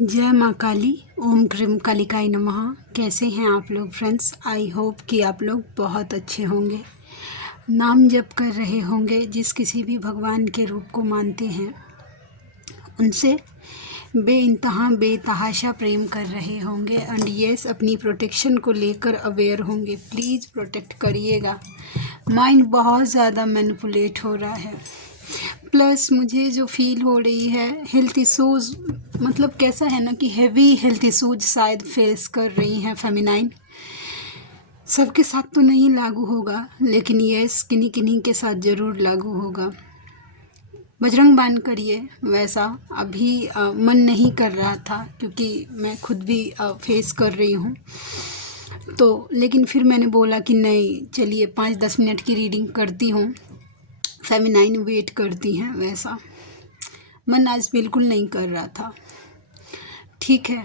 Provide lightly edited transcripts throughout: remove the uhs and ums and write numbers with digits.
जय माँ काली। ओम क्रीम कालिकाय नमः। कैसे हैं आप लोग फ्रेंड्स? आई होप कि आप लोग बहुत अच्छे होंगे, नाम जप कर रहे होंगे। जिस किसी भी भगवान के रूप को मानते हैं उनसे बेइंतहा बेतहाशा प्रेम कर रहे होंगे। एंड यस, अपनी प्रोटेक्शन को लेकर अवेयर होंगे। प्लीज़ प्रोटेक्ट करिएगा। माइंड बहुत ज़्यादा मैनिपुलेट हो रहा है। प्लस मुझे जो फील हो रही है हेल्थ इशूज़, मतलब कैसा है ना कि हैवी हेल्थ इशूज शायद फेस कर रही हैं फेमिनाइन। सबके साथ तो नहीं लागू होगा, लेकिन यस किन्हीं किन्हीं के साथ ज़रूर लागू होगा। बजरंग बाण करिए। वैसा अभी मन नहीं कर रहा था, क्योंकि मैं खुद भी फेस कर रही हूँ। तो लेकिन फिर मैंने बोला कि नहीं, चलिए 5-10 मिनट की रीडिंग करती हूँ। फेमिनाइन वेट करती हैं। वैसा मन आज बिल्कुल नहीं कर रहा था। ठीक है,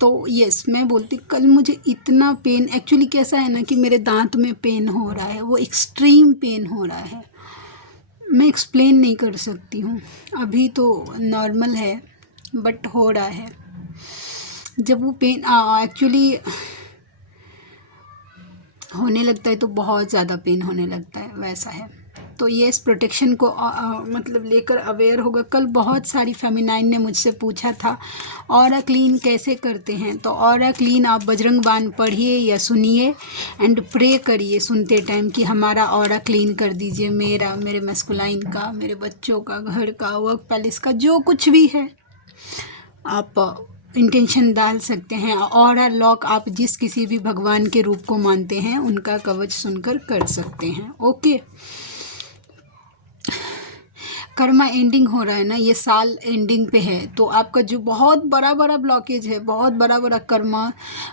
तो यस मैं बोलती, कल मुझे इतना पेन, एक्चुअली कैसा है ना कि मेरे दांत में पेन हो रहा है, वो एक्सट्रीम पेन हो रहा है। मैं एक्सप्लेन नहीं कर सकती हूँ। अभी तो नॉर्मल है, बट हो रहा है। जब वो पेन एक्चुअली होने लगता है तो बहुत ज़्यादा पेन होने लगता है। वैसा है। तो ये इस प्रोटेक्शन को मतलब लेकर अवेयर होगा। कल बहुत सारी फेमिनाइन ने मुझसे पूछा था ऑरा क्लीन कैसे करते हैं। तो ऑरा क्लीन आप बजरंग बाण पढ़िए या सुनिए एंड प्रे करिए सुनते टाइम कि हमारा ऑरा क्लीन कर दीजिए, मेरा, मेरे मस्कुलाइन का, मेरे बच्चों का, घर का, वर्क पैलेस का, जो कुछ भी है आप इंटेंशन डाल सकते हैं। ऑरा लॉक आप जिस किसी भी भगवान के रूप को मानते हैं उनका कवच सुनकर कर सकते हैं। ओके, कर्मा एंडिंग हो रहा है ना, ये साल एंडिंग पे है। तो आपका जो बहुत बड़ा बड़ा ब्लॉकेज है, बहुत बड़ा बड़ा कर्मा,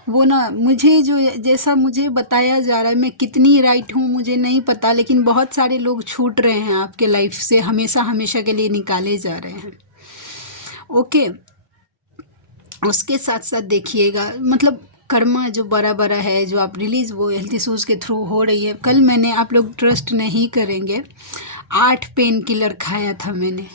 वो ना मुझे जो जैसा मुझे बताया जा रहा है, मैं कितनी राइट हूँ मुझे नहीं पता, लेकिन बहुत सारे लोग छूट रहे हैं आपके लाइफ से, हमेशा हमेशा के लिए निकाले जा रहे हैं। ओके, उसके साथ साथ देखिएगा, मतलब कर्मा जो बड़ा बड़ा है, जो आप रिलीज वो हेल्थ इशूज़ के थ्रू हो रही है। कल मैंने, आप लोग ट्रस्ट नहीं करेंगे, 8 पेन किलर खाया था मैंने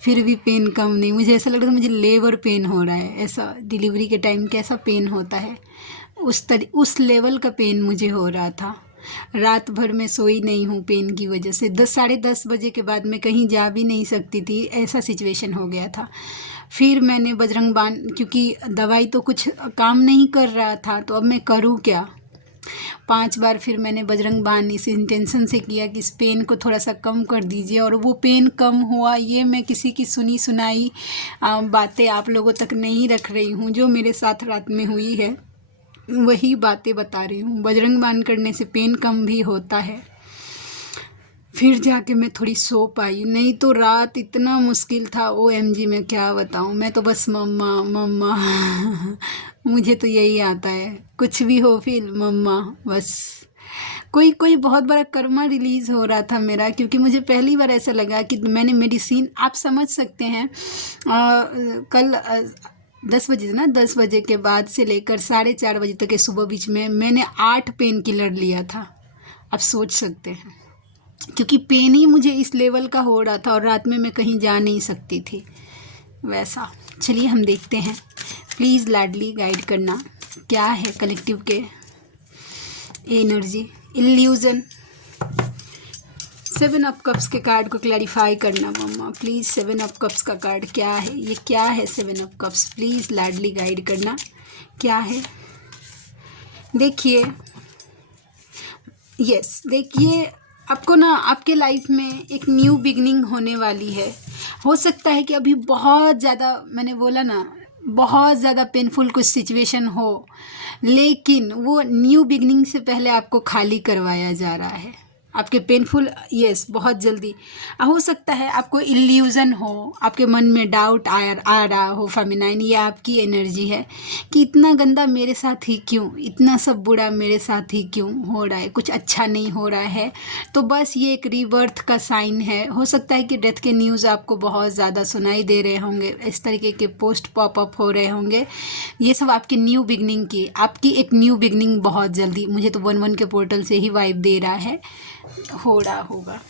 फिर भी पेन कम नहीं। मुझे ऐसा लग रहा था मुझे लेबर पेन हो रहा है। ऐसा डिलीवरी के टाइम कैसा पेन होता है, उस लेवल का पेन मुझे हो रहा था। रात भर में सोई नहीं हूँ पेन की वजह से। 10-10:30 बजे के बाद मैं कहीं जा भी नहीं सकती थी, ऐसा सिचुएशन हो गया था। फिर मैंने बजरंग बाण, क्योंकि दवाई तो कुछ काम नहीं कर रहा था, तो अब मैं करूँ क्या। 5 बार फिर मैंने बजरंग बाण इस इंटेंशन से किया कि इस पेन को थोड़ा सा कम कर दीजिए, और वो पेन कम हुआ। ये मैं किसी की सुनी सुनाई बातें आप लोगों तक नहीं रख रही हूँ, जो मेरे साथ रात में हुई है वही बातें बता रही हूँ। बजरंग बाण करने से पेन कम भी होता है। फिर जाके मैं थोड़ी सो पाई, नहीं तो रात इतना मुश्किल था। OMG, मैं क्या बताऊँ। मैं तो बस मम्मा मम्मा मुझे तो यही आता है, कुछ भी हो फिर मम्मा बस। कोई कोई बहुत बड़ा कर्मा रिलीज हो रहा था मेरा, क्योंकि मुझे पहली बार ऐसा लगा कि मैंने मेडिसिन, आप समझ सकते हैं, कल 10 बजे ना, 10 बजे के बाद से लेकर 4:30 बजे तक के सुबह बीच में मैंने 8 पेन किलर लिया था। आप सोच सकते हैं, क्योंकि पेन ही मुझे इस लेवल का हो रहा था और रात में मैं कहीं जा नहीं सकती थी। वैसा चलिए हम देखते हैं। प्लीज़ लाडली गाइड करना, क्या है कलेक्टिव के एनर्जी। इल्यूजन 7 ऑफ कप्स के कार्ड को क्लैरिफाई करना मम्मा प्लीज़। 7 ऑफ कप्स का कार्ड क्या है, ये क्या है 7 ऑफ कप्स, प्लीज़ लाडली गाइड करना क्या है। देखिए, यस देखिए, आपको ना आपके लाइफ में एक न्यू बिगनिंग होने वाली है। हो सकता है कि अभी बहुत ज़्यादा, मैंने बोला ना, बहुत ज़्यादा पेनफुल कुछ सिचुएशन हो, लेकिन वो न्यू बिगनिंग से पहले आपको खाली करवाया जा रहा है। आपके पेनफुल, यस बहुत जल्दी हो सकता है आपको इल्यूजन हो, आपके मन में डाउट आ रहा हो फेमिनाइन, ये आपकी एनर्जी है कि इतना गंदा मेरे साथ ही क्यों, इतना सब बुरा मेरे साथ ही क्यों हो रहा है, कुछ अच्छा नहीं हो रहा है। तो बस ये एक रीबर्थ का साइन है। हो सकता है कि डेथ के न्यूज़ आपको बहुत ज़्यादा सुनाई दे रहे होंगे, इस तरीके के पोस्ट पॉपअप हो रहे होंगे। ये सब आपकी न्यू बिगनिंग की, आपकी एक न्यू बिगनिंग बहुत जल्दी, मुझे तो 1-1 के पोर्टल से ही वाइब दे रहा है, हो रहा होगा।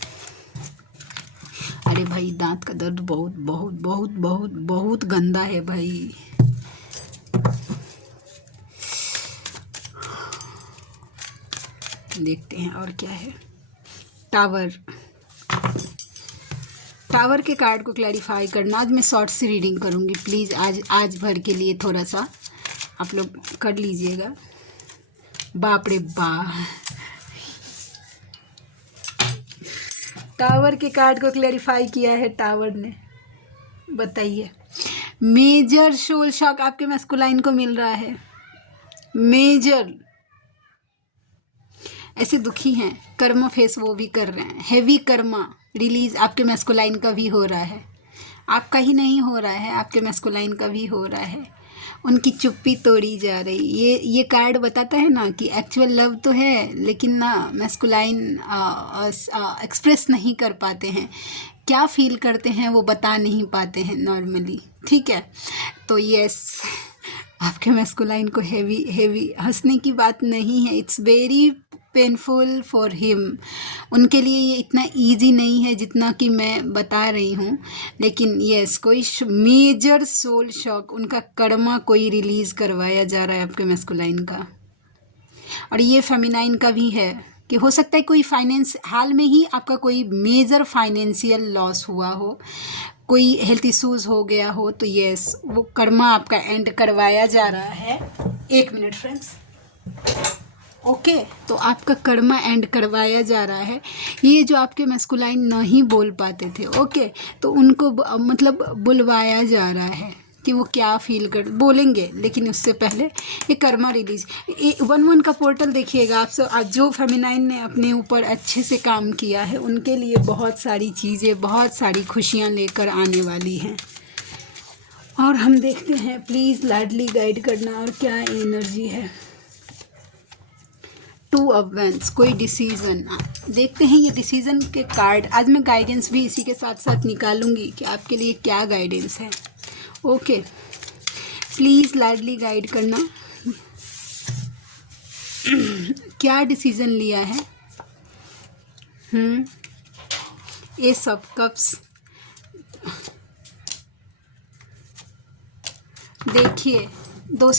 अरे भाई दांत का दर्द बहुत बहुत बहुत बहुत बहुत गंदा है भाई। देखते हैं और क्या है। टावर, टावर के कार्ड को क्लैरिफाई करना। आज मैं शॉर्ट से रीडिंग करूंगी, प्लीज़ आज भर के लिए थोड़ा सा आप लोग कर लीजिएगा। बाप रे बाप, टावर के कार्ड को क्लैरिफाई किया है टावर ने। बताइए, मेजर सोल शॉक आपके मैस्कुलाइन को मिल रहा है। मेजर ऐसे दुखी हैं, कर्मा फेस वो भी कर रहे हैं। हेवी कर्मा रिलीज आपके मैस्कुलाइन का भी हो रहा है। आपका ही नहीं हो रहा है, आपके मैस्कुलाइन का भी हो रहा है। उनकी चुप्पी तोड़ी जा रही। ये कार्ड बताता है ना कि एक्चुअल लव तो है, लेकिन ना मैस्कुलाइन एक्सप्रेस नहीं कर पाते हैं। क्या फील करते हैं वो बता नहीं पाते हैं नॉर्मली, ठीक है। तो यस, आपके मैस्कुलाइन को हेवी हंसने की बात नहीं है। It's very painful for him. उनके लिए ये इतना इजी नहीं है जितना कि मैं बता रही हूँ, लेकिन यस, कोई मेजर सोल शॉक, उनका कर्मा कोई रिलीज़ करवाया जा रहा है आपके मैस्कुलाइन का। और ये फेमिनाइन का भी है कि हो सकता है कोई फाइनेंस, हाल में ही आपका कोई मेजर फाइनेंशियल लॉस हुआ हो, कोई हेल्थ इश्यूज़ हो गया हो, तो यस, वो कर्मा आपका एंड करवाया जा रहा है। 1 मिनट फ्रेंड्स, ओके तो आपका कर्मा एंड करवाया जा रहा है। ये जो आपके मैस्कुलाइन नहीं बोल पाते थे, ओके, तो उनको मतलब बुलवाया जा रहा है कि वो क्या फील कर बोलेंगे, लेकिन उससे पहले ये कर्मा रिलीज 1-1 का पोर्टल देखिएगा आप सब। आज जो फेमिनाइन ने अपने ऊपर अच्छे से काम किया है, उनके लिए बहुत सारी चीज़ें, बहुत सारी खुशियाँ लेकर आने वाली हैं। और हम देखते हैं, प्लीज़ लाडली गाइड करना और क्या एनर्जी है। 2 ऑफ वैंड्स, कोई डिसीज़न। देखते हैं ये डिसीज़न के कार्ड। आज मैं गाइडेंस भी इसी के साथ साथ निकालूंगी कि आपके लिए क्या गाइडेंस है। ओके, प्लीज़ लाडली गाइड करना, क्या डिसीज़न लिया है। एस ऑफ कप्स, देखिए दो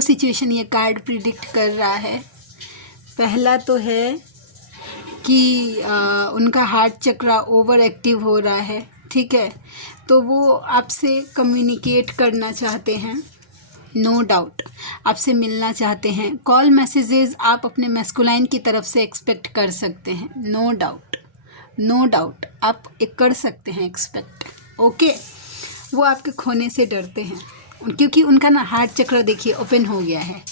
सिचुएशन ये कार्ड प्रिडिक्ट कर रहा है। पहला तो है कि उनका हार्ट चक्रा ओवर एक्टिव हो रहा है, ठीक है, तो वो आपसे कम्युनिकेट करना चाहते हैं, नो डाउट आपसे मिलना चाहते हैं। कॉल मैसेजेस आप अपने मैस्कुलाइन की तरफ से एक्सपेक्ट कर सकते हैं, नो डाउट आप एक कर सकते हैं एक्सपेक्ट, ओके। वो आपके खोने से डरते हैं क्योंकि उनका ना हार्ट चक्र देखिए ओपन हो गया है।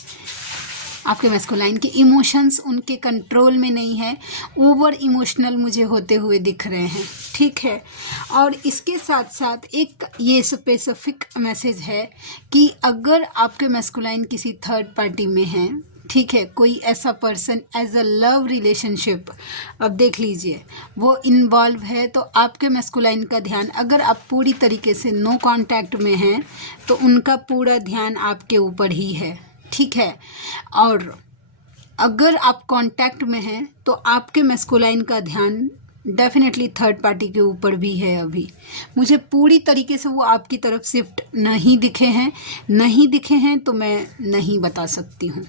आपके मैस्कुलाइन के इमोशंस उनके कंट्रोल में नहीं है, ओवर इमोशनल मुझे होते हुए दिख रहे हैं, ठीक है। और इसके साथ साथ एक ये स्पेसिफिक मैसेज है कि अगर आपके मैस्कुलाइन किसी थर्ड पार्टी में हैं, ठीक है, कोई ऐसा person as a love relationship, अब देख लीजिए वो इन्वॉल्व है, तो आपके मैस्कुलाइन का ध्यान, अगर आप पूरी तरीके से नो कांटेक्ट में हैं तो उनका पूरा ध्यान आपके ऊपर ही है, ठीक है। और अगर आप कांटेक्ट में हैं तो आपके मैस्कुलाइन का ध्यान डेफिनेटली थर्ड पार्टी के ऊपर भी है। अभी मुझे पूरी तरीके से वो आपकी तरफ शिफ्ट नहीं दिखे हैं तो मैं नहीं बता सकती हूँ,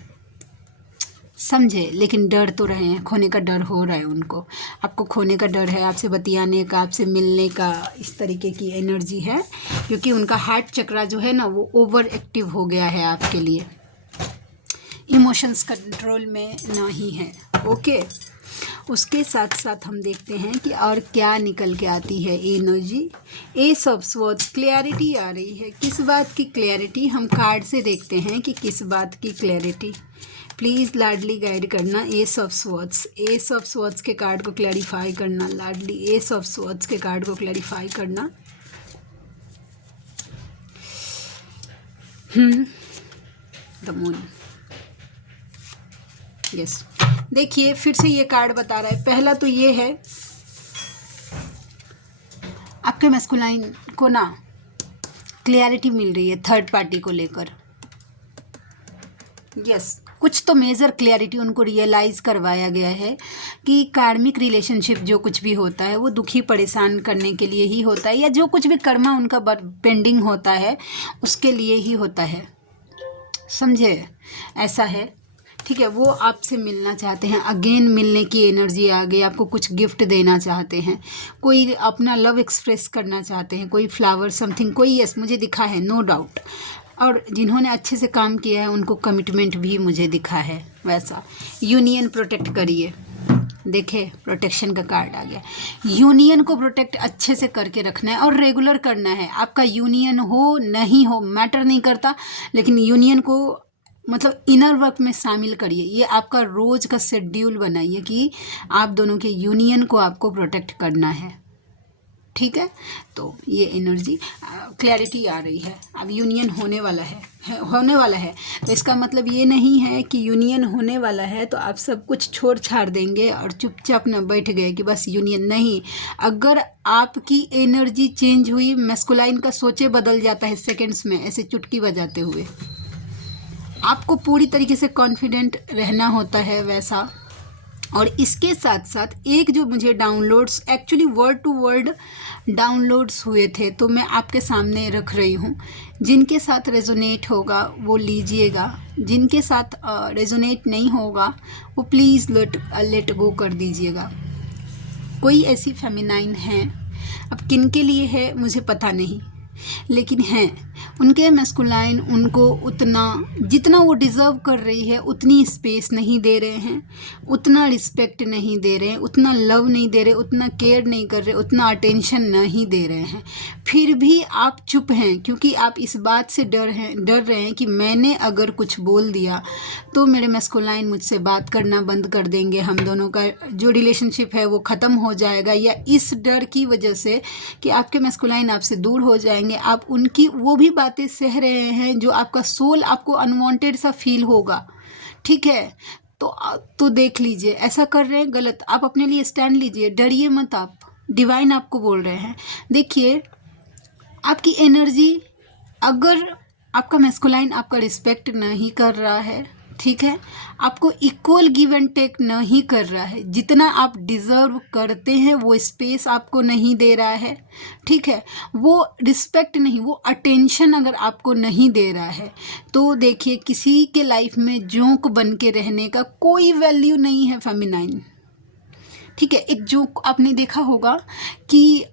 समझे। लेकिन डर तो रहे हैं, खोने का डर हो रहा है उनको, आपको खोने का डर है, आपसे बतियाने का, आपसे मिलने का, इस तरीके की एनर्जी है, क्योंकि उनका हार्ट चक्रा जो है ना वो ओवर एक्टिव हो गया है आपके लिए, इमोशंस कंट्रोल में नहीं है, ओके। उसके साथ साथ हम देखते हैं कि और क्या निकल के आती है energy. Ace of swords, clarity आ रही है। किस बात की क्लैरिटी, हम कार्ड से देखते हैं कि किस बात की क्लैरिटी। प्लीज़ लाडली गाइड करना। एस ऑफ स्वॉर्ड्स के कार्ड को क्लैरिफाई करना लाडली। एस ऑफ स्वॉर्ड्स के कार्ड को क्लैरिफाई करना। The moon, yes. देखिए फिर से ये कार्ड बता रहा है, पहला तो ये है आपके मैस्कुलाइन को ना क्लैरिटी मिल रही है थर्ड पार्टी को लेकर, यस। कुछ तो मेजर क्लैरिटी उनको रियलाइज करवाया गया है कि कार्मिक रिलेशनशिप जो कुछ भी होता है वो दुखी परेशान करने के लिए ही होता है, या जो कुछ भी कर्मा उनका पेंडिंग होता है उसके लिए ही होता है, समझे? ऐसा है, ठीक है। वो आपसे मिलना चाहते हैं, अगेन मिलने की एनर्जी आ गई, आपको कुछ गिफ्ट देना चाहते हैं, कोई अपना लव एक्सप्रेस करना चाहते हैं, कोई फ्लावर समथिंग, कोई, यस मुझे दिखा है, नो डाउट। और जिन्होंने अच्छे से काम किया है उनको कमिटमेंट भी मुझे दिखा है वैसा। यूनियन प्रोटेक्ट करिए, देखे प्रोटेक्शन का कार्ड आ गया। यूनियन को प्रोटेक्ट अच्छे से करके रखना है और रेगुलर करना है। आपका यूनियन हो नहीं हो मैटर नहीं करता, लेकिन यूनियन को मतलब इनर वर्क में शामिल करिए। ये आपका रोज का शेड्यूल बनाइए कि आप दोनों के यूनियन को आपको प्रोटेक्ट करना है, ठीक है। तो ये एनर्जी क्लैरिटी आ रही है, अब यूनियन होने वाला है। तो इसका मतलब ये नहीं है कि यूनियन होने वाला है तो आप सब कुछ छोड़ छाड़ देंगे और चुपचाप ना बैठ गए कि बस यूनियन नहीं। अगर आपकी एनर्जी चेंज हुई, मैस्कुलाइन का सोचे बदल जाता है सेकेंड्स में, ऐसे चुटकी बजाते हुए। आपको पूरी तरीके से कॉन्फिडेंट रहना होता है वैसा। और इसके साथ साथ एक जो मुझे downloads, actually word to word downloads हुए थे, तो मैं आपके सामने रख रही हूँ। जिनके साथ रेजोनेट होगा वो लीजिएगा, जिनके साथ रेजोनेट नहीं होगा वो प्लीज़ लेट गो कर दीजिएगा। कोई ऐसी फेमिनाइन है, अब किन के लिए है मुझे पता नहीं, लेकिन हैं उनके मैस्कुलाइन उनको उतना, जितना वो डिज़र्व कर रही है उतनी स्पेस नहीं दे रहे हैं, उतना रिस्पेक्ट नहीं दे रहे हैं, उतना लव नहीं दे रहे, उतना केयर नहीं कर रहे, उतना अटेंशन नहीं दे रहे हैं। फिर भी आप चुप हैं क्योंकि आप इस बात से डर रहे हैं कि मैंने अगर कुछ बोल दिया तो मेरे मैस्कुलाइन मुझसे बात करना बंद कर देंगे, हम दोनों का जो रिलेशनशिप है वो ख़त्म हो जाएगा, या इस डर की वजह से कि आपके मैस्कुलाइन आपसे दूर हो जाएंगे, आप उनकी वो भी बातें सह रहे हैं जो आपका सोल आपको अनवांटेड सा फील होगा, ठीक है। तो देख लीजिए, ऐसा कर रहे हैं गलत। आप अपने लिए स्टैंड लीजिए, डरिए मत। आप डिवाइन आपको बोल रहे हैं, देखिए आपकी एनर्जी, अगर आपका मैस्कुलाइन आपका रिस्पेक्ट नहीं कर रहा है, ठीक है, आपको इक्वल गिव एंड टेक नहीं कर रहा है, जितना आप डिज़र्व करते हैं वो स्पेस आपको नहीं दे रहा है, ठीक है, वो रिस्पेक्ट नहीं, वो अटेंशन अगर आपको नहीं दे रहा है, तो देखिए किसी के लाइफ में जोंक बन के रहने का कोई वैल्यू नहीं है फेमिनाइन, ठीक है। एक जोक आपने देखा होगा कि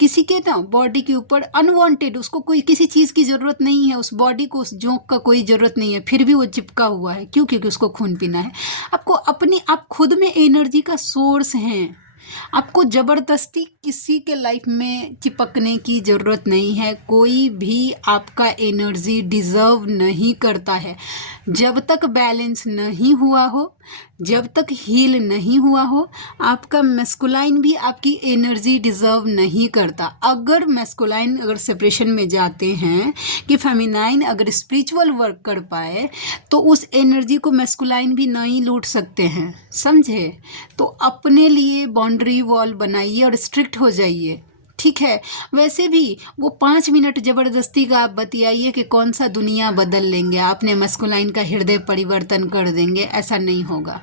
किसी के ना बॉडी के ऊपर अनवांटेड, उसको कोई किसी चीज़ की ज़रूरत नहीं है, उस बॉडी को, उस जोक का कोई ज़रूरत नहीं है, फिर भी वो चिपका हुआ है। क्यों? क्योंकि उसको खून पीना है। आप खुद में एनर्जी का सोर्स हैं। आपको ज़बरदस्ती किसी के लाइफ में चिपकने की ज़रूरत नहीं है। कोई भी आपका एनर्जी डिज़र्व नहीं करता है। जब तक बैलेंस नहीं हुआ हो, जब तक हील नहीं हुआ हो, आपका मैस्कुलाइन भी आपकी एनर्जी डिज़र्व नहीं करता। अगर मैस्कुलाइन अगर सेपरेशन में जाते हैं कि फेमिनाइन अगर स्पिरिचुअल वर्क कर पाए तो उस एनर्जी को मैस्कुलाइन भी नहीं लूट सकते हैं, समझे? तो अपने लिए बाउंड्री वॉल बनाइए और स्ट्रिक्ट हो जाइए, ठीक है। वैसे भी वो 5 मिनट ज़बरदस्ती का आप बतियाइए कि कौन सा दुनिया बदल लेंगे, आपने मैस्कुलाइन का हृदय परिवर्तन कर देंगे, ऐसा नहीं होगा,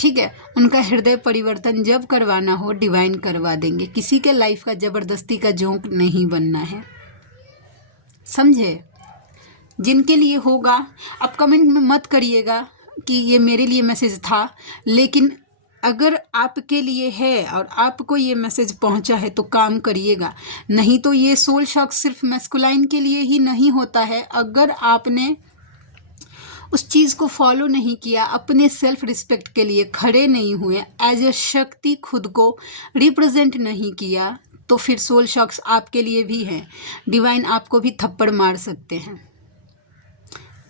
ठीक है। उनका हृदय परिवर्तन जब करवाना हो डिवाइन करवा देंगे। किसी के लाइफ का ज़बरदस्ती का जोंक नहीं बनना है, समझे? जिनके लिए होगा आप कमेंट में मत करिएगा कि ये मेरे लिए मैसेज था, लेकिन अगर आपके लिए है और आपको ये मैसेज पहुंचा है तो काम करिएगा। नहीं तो ये सोल शॉक सिर्फ मैस्कुलाइन के लिए ही नहीं होता है। अगर आपने उस चीज़ को फॉलो नहीं किया, अपने सेल्फ रिस्पेक्ट के लिए खड़े नहीं हुए, एज ए शक्ति खुद को रिप्रेजेंट नहीं किया, तो फिर सोल शॉक्स आपके लिए भी हैं। डिवाइन आपको भी थप्पड़ मार सकते हैं।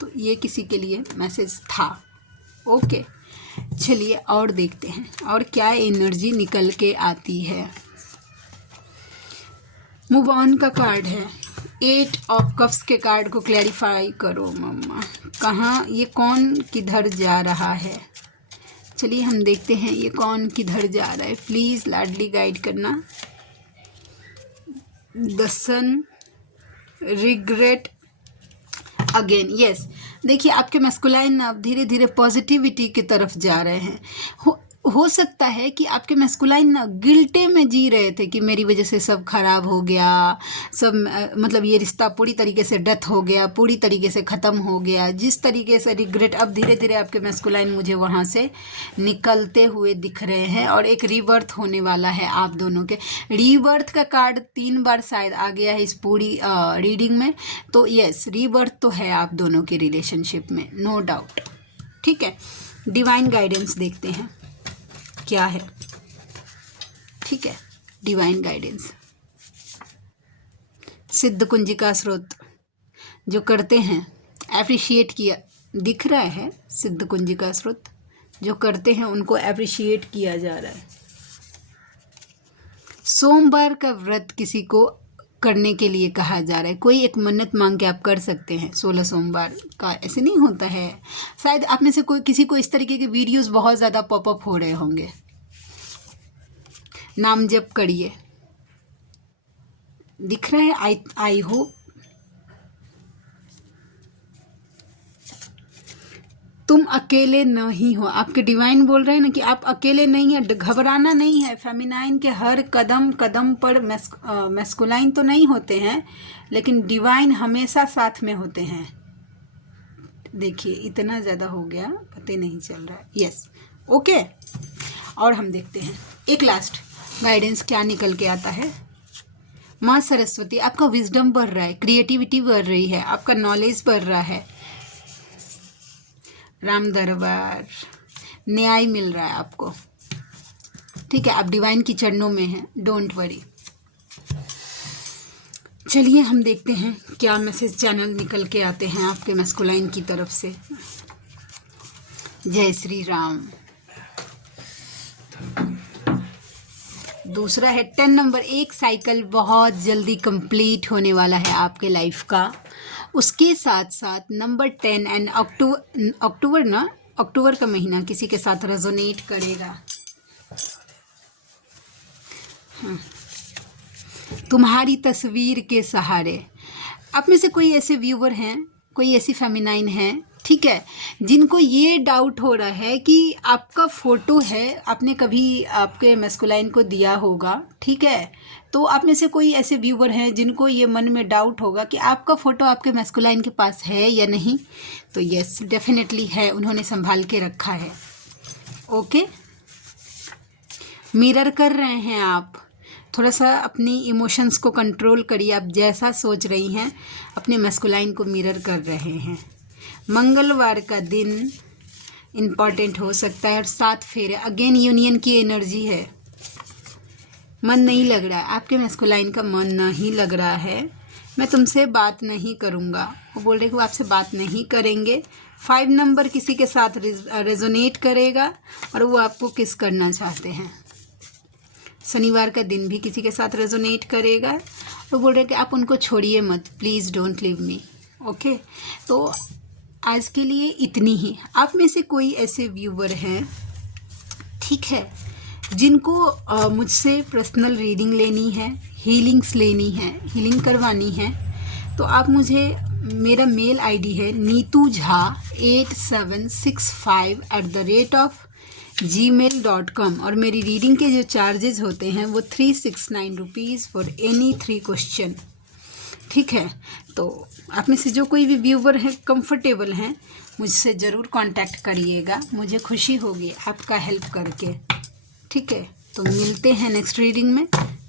तो ये किसी के लिए मैसेज था, ओके। चलिए और देखते हैं और क्या एनर्जी निकल के आती है। मूव ऑन का कार्ड है, 8 ऑफ कप्स के कार्ड को क्लैरिफाई करो मम्मा। कहाँ ये कौन किधर जा रहा है? चलिए हम देखते हैं ये कौन किधर जा रहा है। प्लीज़ लाडली गाइड करना। The sun, regret, again yes, देखिए आपके मैस्कुलाइन अब धीरे धीरे पॉजिटिविटी की तरफ जा रहे हैं। हो सकता है कि आपके मैस्कुलाइन ना गिल्टे में जी रहे थे कि मेरी वजह से सब खराब हो गया, सब मतलब ये रिश्ता पूरी तरीके से डेथ हो गया, पूरी तरीके से ख़त्म हो गया, जिस तरीके से रिग्रेट। अब धीरे धीरे आपके मैस्कुलाइन मुझे वहाँ से निकलते हुए दिख रहे हैं और एक रीबर्थ होने वाला है आप दोनों के। रीबर्थ का कार्ड 3 बार शायद आ गया है इस पूरी रीडिंग में, तो यस रीबर्थ तो है आप दोनों के रिलेशनशिप में, नो डाउट। ठीक है, डिवाइन गाइडेंस देखते हैं क्या है। ठीक है, डिवाइन गाइडेंस, सिद्ध कुंजिका स्रोत जो करते हैं, एप्रिशिएट किया दिख रहा है। सिद्ध कुंजिका स्रोत जो करते हैं उनको एप्रिशिएट किया जा रहा है। सोमवार का व्रत किसी को करने के लिए कहा जा रहा है। कोई एक मन्नत मांग के आप कर सकते हैं 16 सोमवार का, ऐसे नहीं होता है। शायद आप में से कोई किसी को इस तरीके के वीडियोस बहुत ज़्यादा पॉपअप हो रहे होंगे। नाम जप करिए, दिख रहा है। आई होप तुम अकेले नहीं हो। आपके डिवाइन बोल रहे हैं ना कि आप अकेले नहीं है, घबराना नहीं है। फेमिनाइन के हर कदम कदम पर मैस्कुलाइन तो नहीं होते हैं, लेकिन डिवाइन हमेशा साथ में होते हैं। देखिए इतना ज़्यादा हो गया, पता ही नहीं चल रहा है। यस ओके, और हम देखते हैं एक लास्ट गाइडेंस क्या निकल के आता है। माँ सरस्वती, आपका विजडम बढ़ रहा है, क्रिएटिविटी बढ़ रही है, आपका नॉलेज बढ़ रहा है। राम दरबार, न्याय मिल रहा है आपको। ठीक है, आप डिवाइन की चरणों में हैं, डोंट वरी। चलिए हम देखते हैं क्या मैसेज चैनल निकल के आते हैं आपके मैस्कुलाइन की तरफ से। जय श्री राम। दूसरा है 10 नंबर, एक साइकिल बहुत जल्दी कंप्लीट होने वाला है आपके लाइफ का। उसके साथ साथ नंबर 10 एंड अक्टूबर का महीना किसी के साथ रेजोनेट करेगा। तुम्हारी तस्वीर के सहारे, आप में से कोई ऐसे व्यूवर हैं, कोई ऐसी फेमिनाइन है, ठीक है, जिनको ये डाउट हो रहा है कि आपका फ़ोटो है, आपने कभी आपके मैस्कुलाइन को दिया होगा। ठीक है, तो आप में से कोई ऐसे व्यूवर हैं जिनको ये मन में डाउट होगा कि आपका फ़ोटो आपके मैस्कुलाइन के पास है या नहीं। तो यस डेफिनेटली है, उन्होंने संभाल के रखा है। ओके, मिरर कर रहे हैं आप, थोड़ा सा अपनी इमोशंस को कंट्रोल करिए। आप जैसा सोच रही हैं अपने मैस्कुलाइन को मिरर कर रहे हैं। मंगलवार का दिन इम्पॉर्टेंट हो सकता है और 7 फेरे, अगेन यूनियन की एनर्जी है। मन नहीं लग रहा है, आपके मैस्कुलाइन का मन नहीं लग रहा है। मैं तुमसे बात नहीं करूँगा, वो बोल रहे कि वो आपसे बात नहीं करेंगे। 5 नंबर किसी के साथ रेजोनेट करेगा और वो आपको किस करना चाहते हैं। शनिवार का दिन भी किसी के साथ रेजोनेट करेगा, वो बोल रहे कि आप उनको छोड़िए मत, please don't leave me. Okay, तो आज के लिए इतनी ही। आप में से कोई ऐसे व्यूवर हैं, ठीक है, जिनको मुझसे पर्सनल रीडिंग लेनी है, हीलिंग्स लेनी है, हीलिंग करवानी है, तो आप मुझे, मेरा मेल आईडी है neetuja8765@gmail.com और मेरी रीडिंग के जो चार्जेस होते हैं वो 369 रुपीज़ फॉर एनी 3 क्वेश्चन। ठीक है, तो आप में से जो कोई भी व्यूवर है कंफर्टेबल हैं, मुझसे ज़रूर कांटेक्ट करिएगा, मुझे खुशी होगी आपका हेल्प करके। ठीक है, तो मिलते हैं नेक्स्ट रीडिंग में।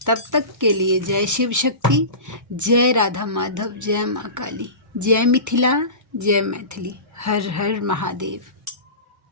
तब तक के लिए जय शिव शक्ति, जय राधा माधव, जय माँ काली, जय मिथिला, जय मैथिली, हर हर महादेव।